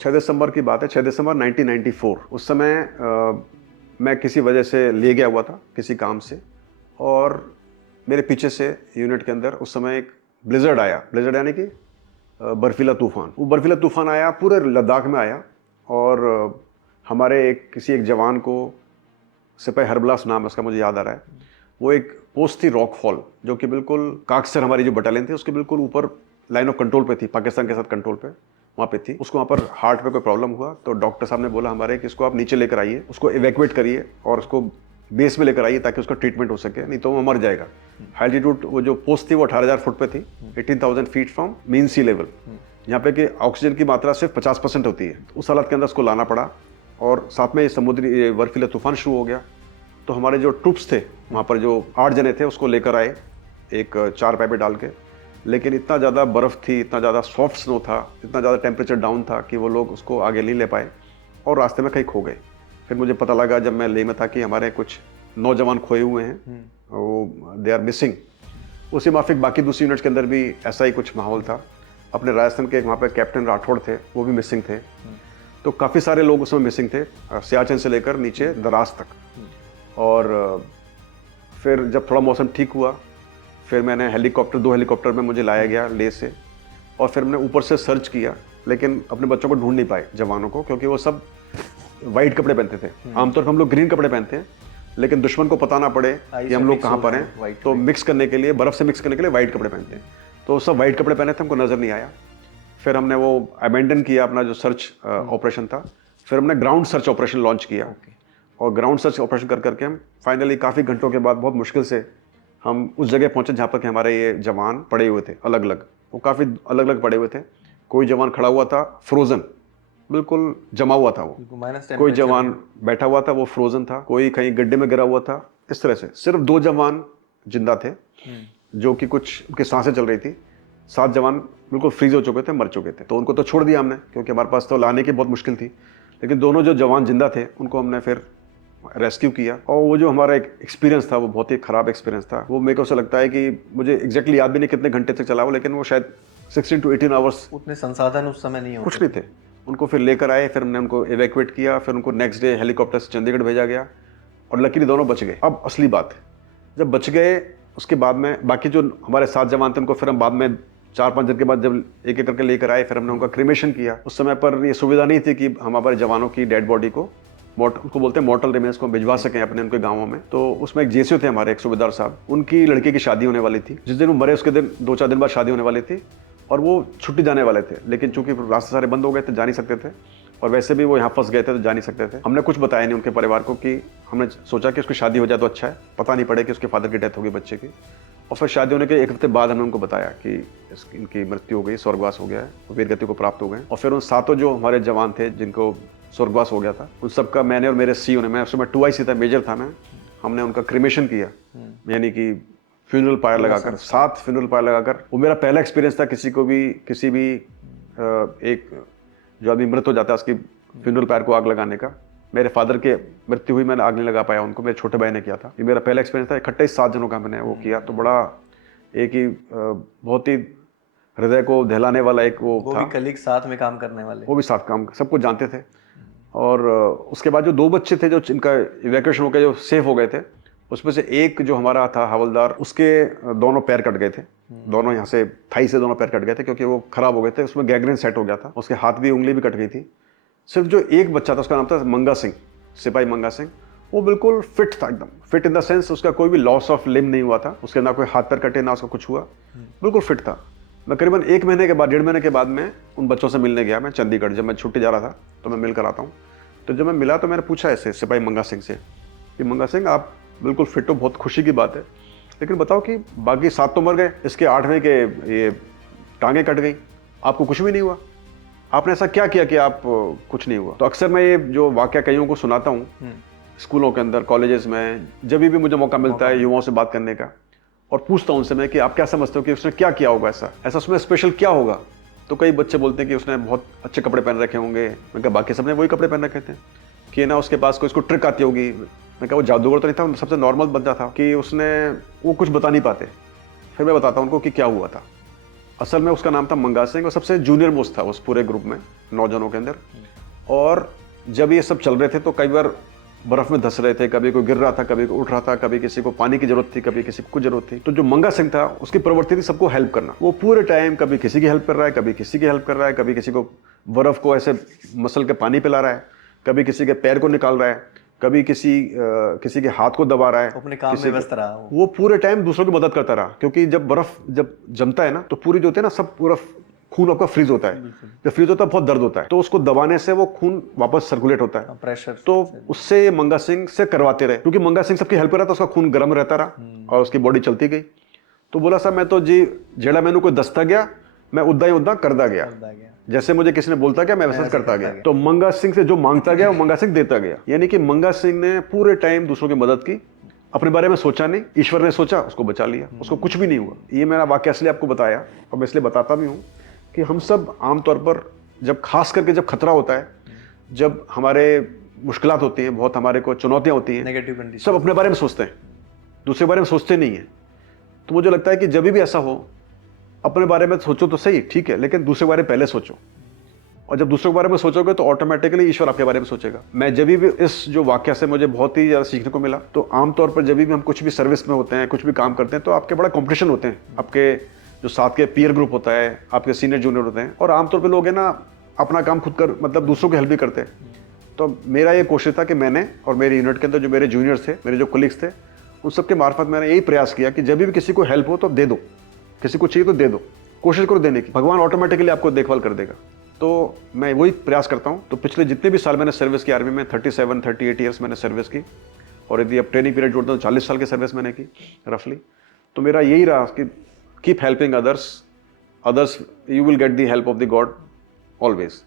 6 दिसंबर की बात है, 6 दिसंबर 1994। उस समय मैं किसी वजह से ले गया हुआ था किसी काम से, और मेरे पीछे से यूनिट के अंदर उस समय एक ब्लिज़र्ड आया। ब्लिज़र्ड यानी कि बर्फीला तूफ़ान। वो बर्फीला तूफ़ान आया, पूरे लद्दाख में आया, और हमारे किसी एक जवान को, सिपाही हरबलास नाम है उसका, मुझे याद आ रहा है। वो एक पोस्ट थी रॉक फॉल, जो कि बिल्कुल काकसर हमारी जो बटालियन थी उसके बिल्कुल ऊपर लाइन ऑफ कंट्रोल पे थी, पाकिस्तान के साथ कंट्रोल पे वहाँ पे थी। उसको वहाँ पर हार्ट पे कोई प्रॉब्लम हुआ, तो डॉक्टर साहब ने बोला हमारे कि इसको आप नीचे लेकर आइए, उसको इवैक्यूएट करिए और उसको बेस में लेकर आइए ताकि उसका ट्रीटमेंट हो सके, नहीं तो वो मर जाएगा। हाई एल्टीट्यूड वो जो पोस्ट थी वो 18,000 फुट पे थी, 18,000 feet from mean sea level, यहाँ पे कि ऑक्सीजन की मात्रा सिर्फ 50% होती है। उस हालत के अंदर उसको लाना पड़ा, और साथ में समुद्री बर्फीला तूफान शुरू हो गया। तो हमारे जो ट्रूप्स थे वहाँ पर, जो 8 जने थे, उसको लेकर आए एक 4 पाइपें डाल के। लेकिन इतना ज़्यादा बर्फ़ थी, इतना ज़्यादा सॉफ्ट स्नो था, इतना ज़्यादा टेम्परेचर डाउन था कि वो लोग उसको आगे नहीं ले पाए और रास्ते में कहीं खो गए। फिर मुझे पता लगा जब मैं लेह में था कि हमारे कुछ नौजवान खोए हुए हैं, वो दे आर मिसिंग। उसी माफिक बाकी दूसरी यूनिट्स के अंदर भी ऐसा ही कुछ माहौल था। अपने राजस्थान के वहाँ पर कैप्टन राठौड़ थे, वो भी मिसिंग थे। तो काफ़ी सारे लोग उसमें मिसिंग थे, सियाचिन से लेकर नीचे दराज तक। और फिर जब थोड़ा मौसम ठीक हुआ, फिर मैंने हेलीकॉप्टर, 2 हेलीकॉप्टर में मुझे लाया गया लेह से, और फिर हमने ऊपर से सर्च किया, लेकिन अपने बच्चों को ढूंढ नहीं पाए, जवानों को, क्योंकि वो सब वाइट कपड़े पहनते थे। आमतौर पर हम लोग ग्रीन कपड़े पहनते हैं, लेकिन दुश्मन को पता ना पड़े कि हम लोग कहाँ पर हैं, तो मिक्स करने के लिए, बर्फ़ से मिक्स करने के लिए वाइट कपड़े पहनते हैं। तो सब वाइट कपड़े पहने थे, हमको नज़र नहीं आया। फिर हमने वो अबेंडन किया अपना जो सर्च ऑपरेशन था। फिर हमने ग्राउंड सर्च ऑपरेशन लॉन्च किया, और ग्राउंड सर्च ऑपरेशन कर करके हम फाइनली काफ़ी घंटों के बाद बहुत मुश्किल से हम उस जगह पहुंचे जहाँ पर कि हमारे ये जवान पड़े हुए थे अलग अलग। वो काफ़ी अलग अलग पड़े हुए थे। कोई जवान खड़ा हुआ था फ्रोज़न, बिल्कुल जमा हुआ था वो। कोई जवान बैठा हुआ था, वो फ्रोज़न था। कोई कहीं गड्ढे में गिरा हुआ था। इस तरह से सिर्फ 2 जवान जिंदा थे, जो कि कुछ उनकी सांसें चल रही थी। 7 जवान बिल्कुल फ्रीज हो चुके थे, मर चुके थे। तो उनको तो छोड़ दिया हमने, क्योंकि हमारे पास तो लाने की बहुत मुश्किल थी। लेकिन दोनों जो जवान जिंदा थे उनको हमने फिर रेस्क्यू किया। और वो जो हमारा एक एक्सपीरियंस था, वो बहुत ही ख़राब एक्सपीरियंस था। वो मेरे को ऐसा लगता है कि मुझे एग्जैक्टली याद भी नहीं कितने घंटे तक चला वो, लेकिन वो शायद 16 to 18 आवर्स। उतने संसाधन उस समय नहीं होते, कुछ नहीं थे। उनको फिर लेकर आए, फिर हमने उनको इवैक्यूएट किया, फिर उनको नेक्स्ट डे हेलीकॉप्टर से चंडीगढ़ भेजा गया, और लकीली दोनों बच गए। अब असली बात है, जब बच गए उसके बाद में बाकी जो हमारे 7 जवान थे उनको फिर हम बाद में 4-5 दिन के बाद जब एक एक करके लेकर आए, फिर हमने उनका क्रीमेशन किया। उस समय पर ये सुविधा नहीं थी कि हम हमारे जवानों की डेड बॉडी को, उसको बोलते हैं मॉर्टल रिमेन्स को, भिजवा सकें अपने उनके गाँवों में। तो उसमें एक जेसीओ थे हमारे, एक सूबेदार साहब, उनकी लड़के की शादी होने वाली थी। जिस दिन वो मरे उसके दिन 2-4 दिन बाद शादी होने वाली थी, और वो छुट्टी जाने वाले थे। लेकिन चूंकि रास्ते सारे बंद हो गए थे, जा नहीं सकते थे, और वैसे भी वो यहाँ फंस गए थे तो जा नहीं सकते थे। हमने कुछ बताया नहीं उनके परिवार को, कि हमने सोचा कि उसकी शादी हो जाए तो अच्छा है, पता नहीं पड़े कि उसके फादर की डेथ हो गई बच्चे की। और फिर शादी होने के 1 हफ्ते बाद हमने उनको बताया कि इनकी मृत्यु हो गई, स्वर्गवास हो गया है, वीर गति को प्राप्त हो गए। और फिर उन 7 जो हमारे जवान थे जिनको स्वर्गवास हो गया था, उन सबका मैंने और मेरे सीओ ने, मैं उस समय 2IC था, मेजर था मैं, हमने उनका क्रीमेशन किया, यानी कि फ्यूनरल पायर लगाकर, 7 फ्यूनरल पायर लगाकर। वो मेरा पहला एक्सपीरियंस था किसी भी एक जो आदमी मृत हो जाता है उसकी फ्यूनरल पायर को आग लगाने का। मेरे फादर के मृत्यु हुई, मैंने आग नहीं लगा पाया उनको, मेरे छोटे भाई ने किया था। ये मेरा पहला एक्सपीरियंस था। इकट्ठे 7 जनों का मैंने वो किया, तो बड़ा एक ही बहुत ही हृदय को दहलाने वाला एक वो था। भी कलीग साथ में काम करने वाले, वो भी साथ काम, सबको जानते थे। और उसके बाद जो 2 बच्चे थे जो इनका इवैक्यूएशन होकर जो सेफ हो गए थे, उसमें से एक जो हमारा था हवलदार, उसके दोनों पैर कट गए थे। दोनों यहाँ से थाई से दोनों पैर कट गए थे, क्योंकि वो खराब हो गए थे, उसमें गैंग्रीन सेट हो गया था। उसके हाथ भी, उंगली भी कट गई थी। सिर्फ जो एक बच्चा था, उसका नाम था मंगा सिंह, सिपाही मंगा सिंह। वो बिल्कुल फिट था, एकदम फिट इन द सेंस उसका कोई भी लॉस ऑफ लिम्ब नहीं हुआ था, उसके ना कोई हाथ पैर कटे, ना उसका कुछ हुआ, बिल्कुल फिट था। मैं करीबन 1 महीने के बाद, 1.5 महीने के बाद में उन बच्चों से मिलने गया मैं चंडीगढ़। जब मैं छुट्टी जा रहा था तो मैं मिल कर आता हूँ। तो जब मैं मिला तो मैंने पूछा ऐसे सिपाही मंगा सिंह से कि मंगा सिंह, आप बिल्कुल फिट हो, बहुत खुशी की बात है, लेकिन बताओ कि बाकी 7 तो मर गए, इसके 8वें के ये टांगें कट गई, आपको कुछ भी नहीं हुआ, आपने ऐसा क्या किया कि आप कुछ नहीं हुआ? तो अक्सर मैं ये जो वाकया कईयों को सुनाता हूँ स्कूलों के अंदर, कॉलेजेस में, जब भी मुझे मौका मिलता है युवाओं से बात करने का, और पूछता हूँ उनसे मैं कि आप क्या समझते हो कि उसने क्या किया होगा, ऐसा उसमें स्पेशल क्या होगा? तो कई बच्चे बोलते हैं कि उसने बहुत अच्छे कपड़े पहन रखे होंगे। मैं कहा बाकी सबने वही कपड़े पहन रखे थे, कि ना उसके पास कोई इसको ट्रिक आती होगी। मैं कहा वो जादूगर तो नहीं था, सबसे नॉर्मल बंदा था, कि उसने वो कुछ बता नहीं पाते। फिर मैं बताता हूँ उनको कि क्या हुआ था। असल में उसका नाम था मंगा सिंह और सबसे जूनियर मोस्ट था उस पूरे ग्रुप में 9 जनों के अंदर। और जब ये सब चल रहे थे तो कई बार बर्फ में धंस रहे थे, कभी कोई गिर रहा था, कभी कोई उठ रहा था, कभी किसी को पानी की जरूरत थी, कभी किसी को कुछ जरूरत थी। तो जो मंगा सिंह था उसकी प्रवृत्ति थी सबको हेल्प करना। वो पूरे टाइम कभी किसी की हेल्प कर रहा है, कभी किसी की हेल्प कर रहा है, कभी किसी को बर्फ को ऐसे मसल के पानी पिला रहा है, कभी किसी के पैर को निकाल रहा है, कभी किसी के हाथ को दबा रहा है। अपने काम में व्यस्त रहा वो पूरे टाइम दूसरों की मदद करता रहा, क्योंकि जब बर्फ जब जमता है ना तो पूरी जो होती है ना सब पूरा खून आपका फ्रीज होता है। जब फ्रीज होता है बहुत दर्द होता है, तो उसको दबाने से वो खून वापस सर्कुलेट होता है, प्रेशर। तो उससे मंगा सिंह से करवाते रहे, क्योंकि मंगा सिंह सबकी हेल्प कर रहा था, उसका खून गर्म रहता रहा और उसकी बॉडी चलती गई। तो बोला साहब मैं तो जी जेड़ा मैंने कोई दस्ता गया मैं उदा ही उदा करता गया, जैसे मुझे किसी ने बोलता गया मैं वैसा करता गया। तो मंगा सिंह से जो मांगता गया वो मंगा सिंह देता गया। यानी कि मंगा सिंह ने पूरे टाइम दूसरों की मदद की, अपने बारे में सोचा नहीं, ईश्वर ने सोचा, उसको बचा लिया, उसको कुछ भी नहीं हुआ। ये मेरा वाक्य इसलिए आपको बताया और मैं इसलिए बताता भी हूँ कि हम सब आमतौर पर जब खास करके जब खतरा होता है, जब हमारे मुश्किलात होती हैं, बहुत हमारे को चुनौतियाँ होती हैं, नेगेटिव कंडीशन, सब अपने बारे में सोचते हैं, दूसरे बारे में सोचते नहीं है। तो मुझे लगता है कि जब भी ऐसा हो अपने बारे में सोचो तो सही, ठीक है, लेकिन दूसरे बारे में पहले सोचो। और जब दूसरे के बारे में सोचोगे तो ऑटोमेटिकली ईश्वर आपके बारे में सोचेगा। मैं जब भी इस जो वाक्य से मुझे बहुत ही ज़्यादा सीखने को मिला, तो आमतौर पर जब भी हम कुछ भी सर्विस में होते हैं, कुछ भी काम करते हैं, तो आपके बड़ा कॉम्पिटिशन होते हैं, आपके जो साथ के पीयर ग्रुप होता है, आपके सीनियर जूनियर होते हैं, और आमतौर पर लोग हैं ना अपना काम खुद कर मतलब दूसरों की हेल्प भी करते हैं। तो मेरा ये कोशिश था कि मैंने और मेरे यूनिट के अंदर जो मेरे जूनियर्स थे, मेरे जो कोलिग्स थे, उन सबके मार्फत मैंने यही प्रयास किया कि जब भी किसी को हेल्प हो तो दे दो, किसी को चाहिए तो दे दो, कोशिश करो देने की, भगवान ऑटोमेटिकली आपको देखभाल कर देगा। तो मैं वही प्रयास करता हूँ। तो पिछले जितने भी साल मैंने सर्विस की आर्मी में, 37-38 ईयर्स मैंने सर्विस की, और यदि अब ट्रेनिंग पीरियड जोड़ता हूँ 40 साल की सर्विस मैंने की रफली। तो मेरा यही रहा कि keep helping others, you will get the help of the God always.